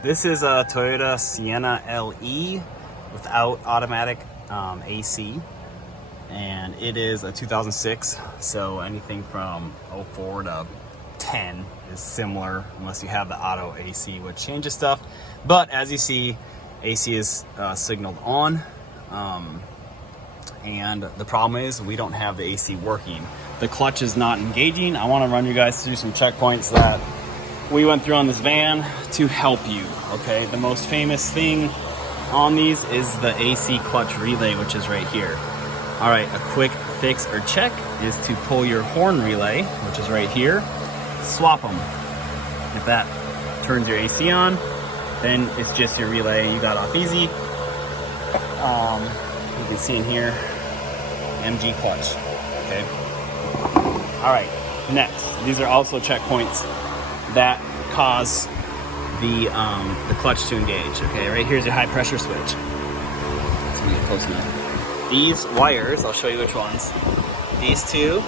This is a Toyota Sienna LE without automatic AC, and it is a 2006, so anything from 04 to 10 is similar unless you have the auto AC, which changes stuff. But as you see, AC is signaled on, and the problem is we don't have the AC working. The clutch is not engaging. I want to run you guys through some checkpoints that we went through on this van to help you. Okay, the most famous thing on these is the AC clutch relay, which is right here. All right, a quick fix or check is to pull your horn relay, which is right here, swap them. If that turns your AC on, then it's just your relay. You got off easy. You can see in here, MG clutch. Okay. All right. Next, these are also checkpoints that cause the clutch to engage. Okay. Right here's your high pressure switch. Let's get close enough. These wires, I'll show you which ones. These two.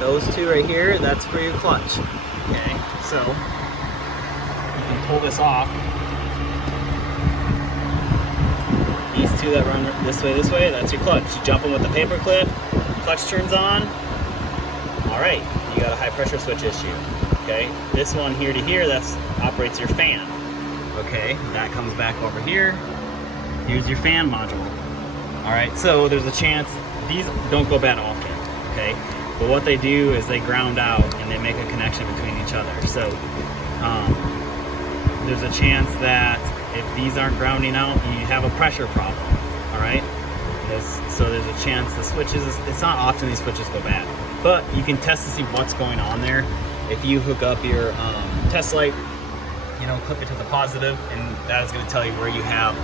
Those two right here, that's for your clutch. Okay, so you can pull this off. These two that run this way, that's your clutch. You jump them with the paper clip, clutch turns on. All right, you got a high pressure switch issue. Okay, this one here to here, that operates your fan. Okay, that comes back over here. Here's your fan module. All right, so there's a chance these don't go bad often. Okay. But what they do is they ground out and they make a connection between each other. So there's a chance that if these aren't grounding out, you have a pressure problem. All right. So there's a chance the switches, it's not often these switches go bad, but you can test to see what's going on there. If you hook up your test light, clip it to the positive, and that is going to tell you where you have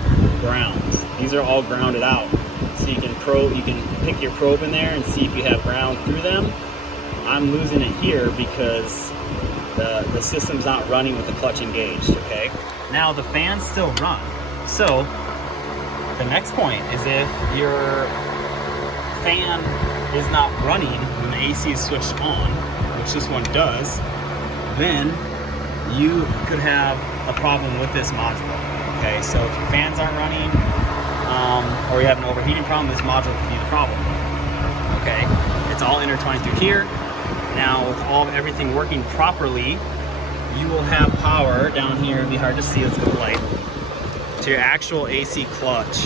grounds. These are all grounded out. So you can pick your probe in there and see if you have ground through them. I'm losing it here because the system's not running with the clutch engaged, okay? Now the fans still run. So the next point is if your fan is not running when the AC is switched on, which this one does, then you could have a problem with this module, okay? So if your fans aren't running, or you have an overheating problem, this module could be the problem. Okay, it's all intertwined through here. Now, with everything working properly, you will have power down here. It'd be hard to see, let's go to the light, to your actual AC clutch.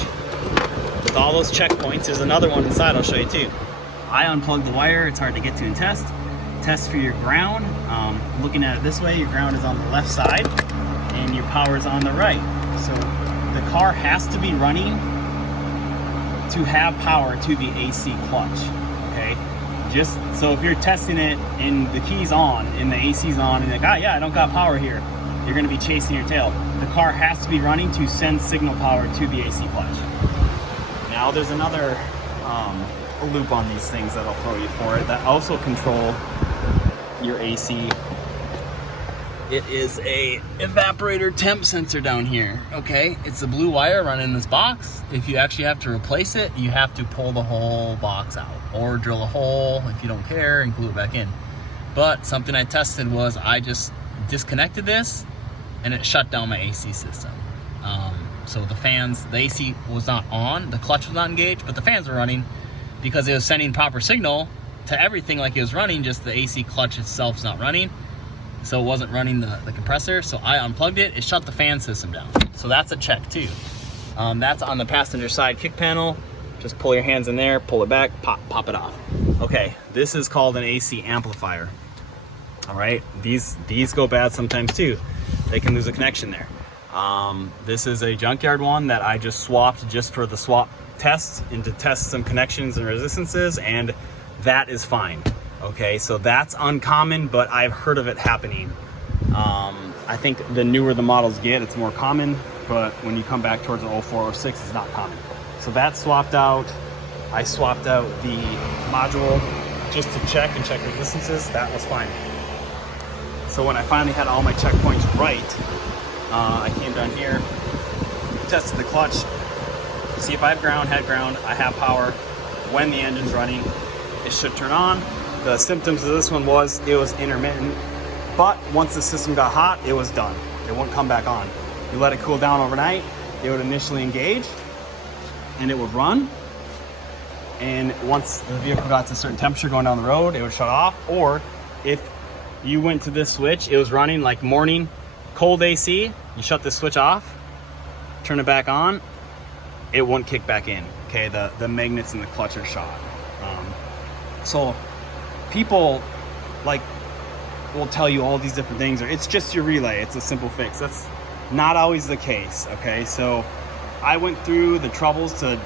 With all those checkpoints, there's another one inside, I'll show you too. I unplugged the wire, it's hard to get to and test. Test for your ground. Looking at it this way, your ground is on the left side and your power is on the right. So the car has to be running to have power to the AC clutch, okay? Just so if you're testing it and the key's on and the AC's on and you're like, yeah, I don't got power here, you're gonna be chasing your tail. The car has to be running to send signal power to the AC clutch. Now there's another loop on these things that I'll throw you for it that also control your AC. It is a evaporator temp sensor down here, okay? It's a blue wire running in this box. If you actually have to replace it, you have to pull the whole box out or drill a hole if you don't care and glue it back in. But something I tested was I just disconnected this and it shut down my AC system. So the AC was not on, the clutch was not engaged, but the fans were running because it was sending proper signal to everything like it was running, just the AC clutch itself's not running. So it wasn't running the compressor, so I unplugged it. It shut the fan system down. So that's a check too. That's on the passenger side kick panel. Just pull your hands in there, pull it back, pop it off. Okay, this is called an AC amplifier. All right, these go bad sometimes too. They can lose a connection there. This is a junkyard one that I just swapped just for the swap test and to test some connections and resistances, and that is fine. Okay, so that's uncommon, but I've heard of it happening. I think the newer the models get, it's more common, but when you come back towards the 04, 06, it's not common. So that's swapped out. I swapped out the module just to check resistances. That was fine. So when I finally had all my checkpoints right, I came down here, tested the clutch, see if I have ground, I have power. When the engine's running, it should turn on. The symptoms of this one was it was intermittent. But once the system got hot, it was done. It wouldn't come back on. You let it cool down overnight, it would initially engage and it would run. And once the vehicle got to a certain temperature going down the road, it would shut off. Or if you went to this switch, it was running like morning, cold AC, you shut this switch off, turn it back on, it won't kick back in. Okay, the magnets in the clutch are shot. So people like will tell you all these different things, or it's just your relay, it's a simple fix. That's not always the case. Okay, so I went through the troubles to,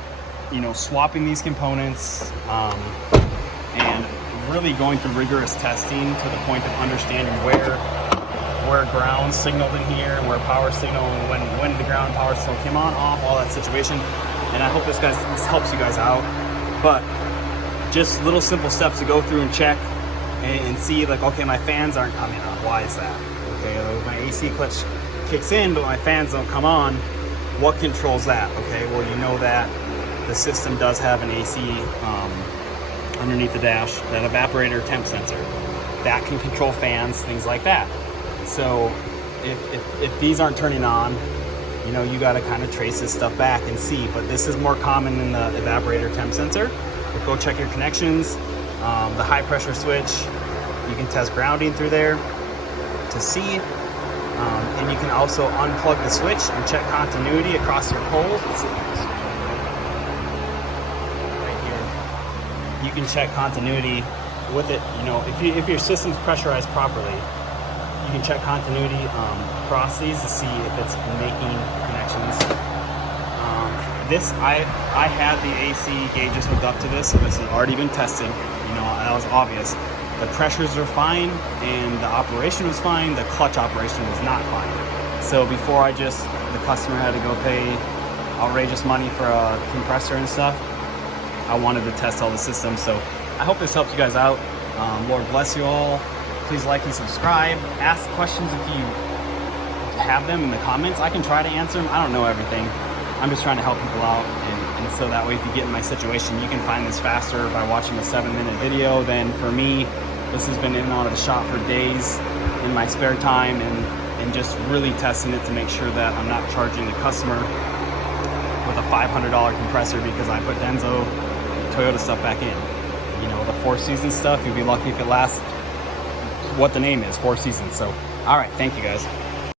you know, swapping these components and really going through rigorous testing to the point of understanding where ground signaled in here, where power signal, when the ground power signal came on, off, all that situation. And I hope this helps you guys out. But just little simple steps to go through and check and see, like, okay, my fans aren't coming on. Why is that? Okay, my AC clutch kicks in, but my fans don't come on. What controls that? Okay, well, you know that the system does have an AC underneath the dash, that evaporator temp sensor. That can control fans, things like that. So if these aren't turning on, you know, you got to kind of trace this stuff back and see. But this is more common in the evaporator temp sensor. But go check your connections. The high pressure switch, you can test grounding through there to see. And you can also unplug the switch and check continuity across your poles. Right here, you can check continuity with it. You know, if your system's pressurized properly, you can check continuity across these to see if it's making connections. I had the AC gauges hooked up to this, so this has already been tested. You know, that was obvious. The pressures are fine and the operation was fine. The clutch operation was not fine. So before the customer had to go pay outrageous money for a compressor and stuff, I wanted to test all the systems. So I hope this helped you guys out. Lord bless you all. Please like and subscribe. Ask questions if you have them in the comments. I can try to answer them. I don't know everything. I'm just trying to help people out. And so that way, if you get in my situation, you can find this faster by watching a 7-minute video than for me. This has been in and out of the shop for days in my spare time and just really testing it to make sure that I'm not charging the customer with a $500 compressor because I put Denso Toyota stuff back in. You know, the 4 Seasons stuff, you'll be lucky if it lasts what the name is, 4 Seasons. So, all right, thank you guys.